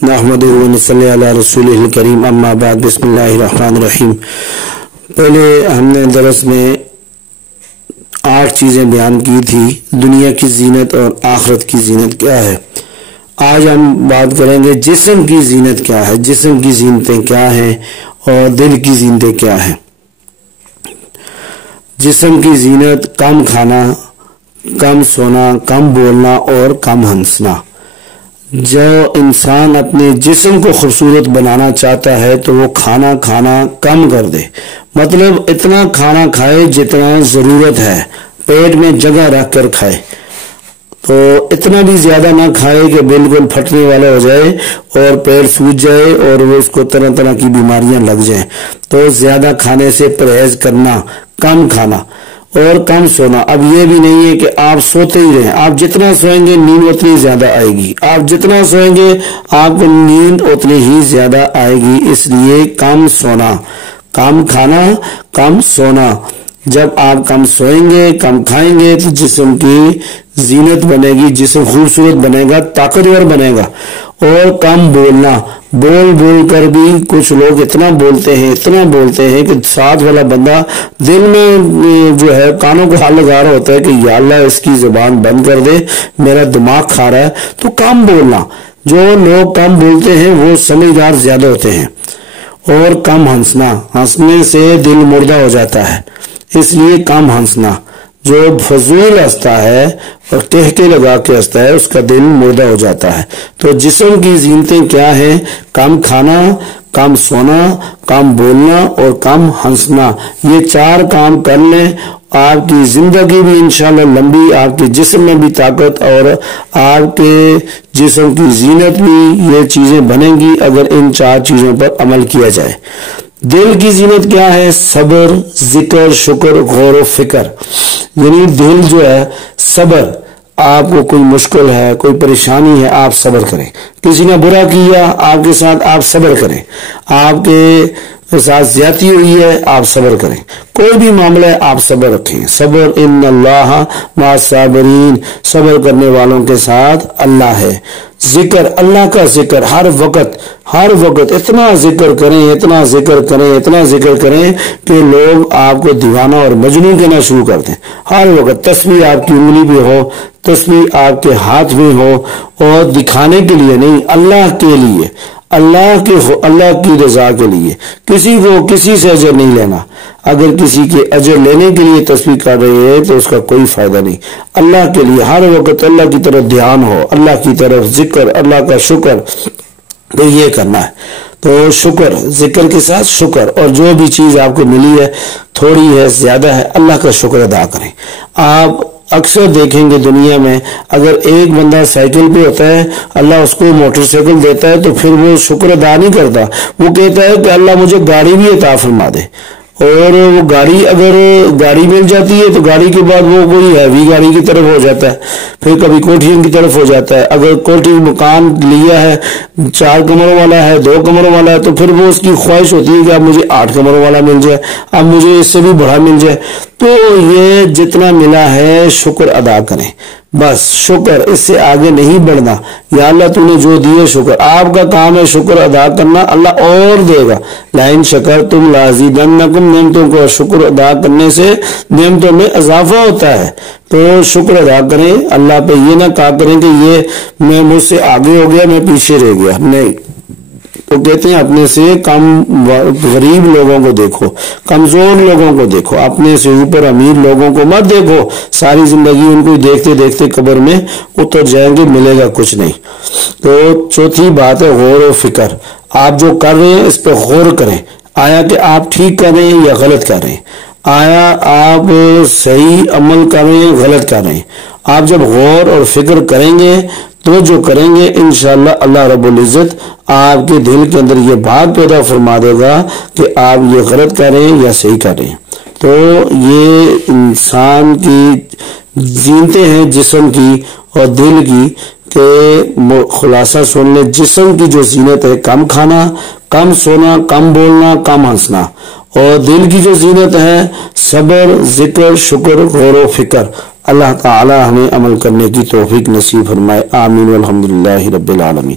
نحمدہ و نصلی علی رسولہ الکریم اما بعد بسم اللہ الرحمن الرحیم۔ پہلے ہم نے درس میں 8 چیزیں بیان کی تھی، دنیا کی زینت اور آخرت کی زینت کیا ہے۔ آج ہم بات کریں گے جسم کی زینت کیا ہے، جسم کی زینتیں کیا ہیں اور دل کی زینتیں کیا ہیں۔ جسم کی زینت کم کھانا، کم سونا، کم بولنا اور کم ہنسنا۔ جو انسان اپنے جسم کو خوبصورت بنانا چاہتا ہے تو وہ کھانا کم کر دے، مطلب اتنا کھانا کھائے جتنا ضرورت ہے، پیٹ میں جگہ رکھ کر کھائے، تو اتنا بھی زیادہ نہ کھائے کہ بالکل پھٹنے والا ہو جائے اور پیٹ سوج جائے اور وہ اس کو طرح طرح کی بیماریاں لگ جائیں۔ تو زیادہ کھانے سے پرہیز کرنا، کم کھانا اور کم سونا۔ اب یہ بھی نہیں ہے کہ آپ سوتے ہی رہیں، آپ جتنا سوئیں گے نیند اتنی زیادہ آئے گی، آپ جتنا سوئیں گے آپ کو نیند اتنی ہی زیادہ آئے گی۔ اس لیے کم سونا، کم کھانا، کم سونا۔ جب آپ کم سوئیں گے، کم کھائیں گے تو جسم کی زینت بنے گی، جسم خوبصورت بنے گا، طاقتور بنے گا۔ اور کم بولنا، بول کر بھی کچھ لوگ اتنا بولتے ہیں کہ ساتھ والا بندہ دل میں جو ہے کانوں کو ہاتھ لگا رہا ہوتا ہے کہ یا اللہ اس کی زبان بند کر دے، میرا دماغ کھا رہا ہے۔ تو کم بولنا، جو لوگ کم بولتے ہیں وہ سمجھدار زیادہ ہوتے ہیں۔ اور کم ہنسنا، ہنسنے سے دل مردہ ہو جاتا ہے، اس لیے کم ہنسنا۔ جو فضول ہنستا ہے اور ٹہکے لگا کے ہنستا ہے اس کا دل مردہ ہو جاتا ہے۔ تو جسم کی زینتیں کیا ہیں؟ کم کھانا، کم سونا، کم بولنا اور کم ہنسنا۔ یہ 4 کام کر لیں، آپ کی زندگی بھی انشاءاللہ لمبی، آپ کے جسم میں بھی طاقت اور آپ کے جسم کی زینت بھی یہ چیزیں بنیں گی اگر ان 4 چیزوں پر عمل کیا جائے۔ دل کی زینت کیا ہے؟ صبر، ذکر، شکر، غور و فکر۔ یعنی دل جو ہے صبر، آپ کو کوئی مشکل ہے، کوئی پریشانی ہے، آپ صبر کریں۔ کسی نے برا کیا آپ کے ساتھ، آپ صبر کریں۔ آپ کے ساتھ زیادتی ہوئی ہے، آپ صبر کریں۔ کوئی بھی معاملہ ہے آپ صبر رکھیں۔ صبر ان اللہ مع الصابرین، صبر کرنے والوں کے ساتھ اللہ ہے۔ ذکر، اللہ کا ذکر ہر وقت اتنا ذکر کریں کہ لوگ آپ کو دیوانہ اور مجنون کہنا شروع کر دیں۔ ہر وقت تسبیح آپ کی انگلی بھی ہو، تسبیح آپ کے ہاتھ میں ہو، اور دکھانے کے لیے نہیں، اللہ کے لیے، اللہ کی رضا کے لیے۔ کسی کو کسی سے اجر نہیں لینا۔ اگر کسی کے اجر لینے کے لیے تسبیح کر رہے ہیں تو اس کا کوئی فائدہ نہیں۔ اللہ کے لیے ہر وقت اللہ کی طرف دھیان ہو، اللہ کی طرف ذکر، اللہ کا شکر، تو یہ کرنا ہے۔ تو شکر، ذکر کے ساتھ شکر، اور جو بھی چیز آپ کو ملی ہے، تھوڑی ہے زیادہ ہے، اللہ کا شکر ادا کریں۔ آپ اکثر دیکھیں گے دنیا میں اگر ایک بندہ سائیکل پہ ہوتا ہے، اللہ اس کو موٹر سائیکل دیتا ہے تو پھر وہ شکر ادا نہیں کرتا، وہ کہتا ہے کہ اللہ مجھے گاڑی بھی عطا فرما دے۔ اور وہ گاڑی، اگر گاڑی مل جاتی ہے تو گاڑی کے بعد وہ کوئی ہیوی گاڑی کی طرف ہو جاتا ہے، پھر کبھی کوٹھیوں کی طرف ہو جاتا ہے۔ اگر کوٹھی مکان لیا ہے، 4 کمروں والا ہے، 2 کمروں والا ہے، تو پھر وہ اس کی خواہش ہوتی ہے کہ اب مجھے 8 کمروں والا مل جائے، اب مجھے اس سے بھی بڑا مل جائے۔ تو یہ جتنا ملا ہے شکر ادا کریں، بس شکر، اس سے آگے نہیں بڑھنا۔ یا اللہ تو نے جو دیے شکر، آپ کا کام ہے شکر ادا کرنا، اللہ اور دے گا۔ لئن شکرتم لازیدنکم، نعمتوں کو شکر ادا کرنے سے نعمتوں میں اضافہ ہوتا ہے۔ تو شکر ادا کریں، اللہ پہ یہ نہ کہا کریں کہ یہ میں مجھ سے آگے ہو گیا، میں پیچھے رہ گیا، نہیں۔ تو کہتے ہیں اپنے سے کم غریب لوگوں کو دیکھو، کمزور لوگوں کو دیکھو، اپنے سے اوپر امیر لوگوں کو مت دیکھو۔ ساری زندگی ان کو دیکھتے قبر میں اتر جائیں گے، ملے گا کچھ نہیں۔ تو چوتھی بات ہے غور و فکر۔ آپ جو کر رہے ہیں اس پہ غور کریں، آیا کہ آپ ٹھیک کر رہے ہیں یا غلط کر رہے ہیں، آیا آپ صحیح عمل کر رہے ہیں غلط کر رہے ہیں۔ آپ جب غور اور فکر کریں گے تو جو کریں گے انشاءاللہ اللہ رب العزت آپ کے دل کے اندر یہ بات پیدا فرما دے گا کہ آپ یہ غلط کر رہے ہیں یا صحیح کر رہے ہیں۔ تو یہ انسان کی زینتیں ہیں جسم کی اور دل کی، کہ خلاصہ سن لیں، جسم کی جو زینت ہے کم کھانا، کم سونا، کم بولنا، کم ہنسنا، اور دل کی جو زینت ہے صبر، ذکر، شکر، غور و فکر۔ اللہ تعالی ہمیں عمل کرنے کی توفیق نصیب فرمائے، آمین والحمدللہ رب العالمین۔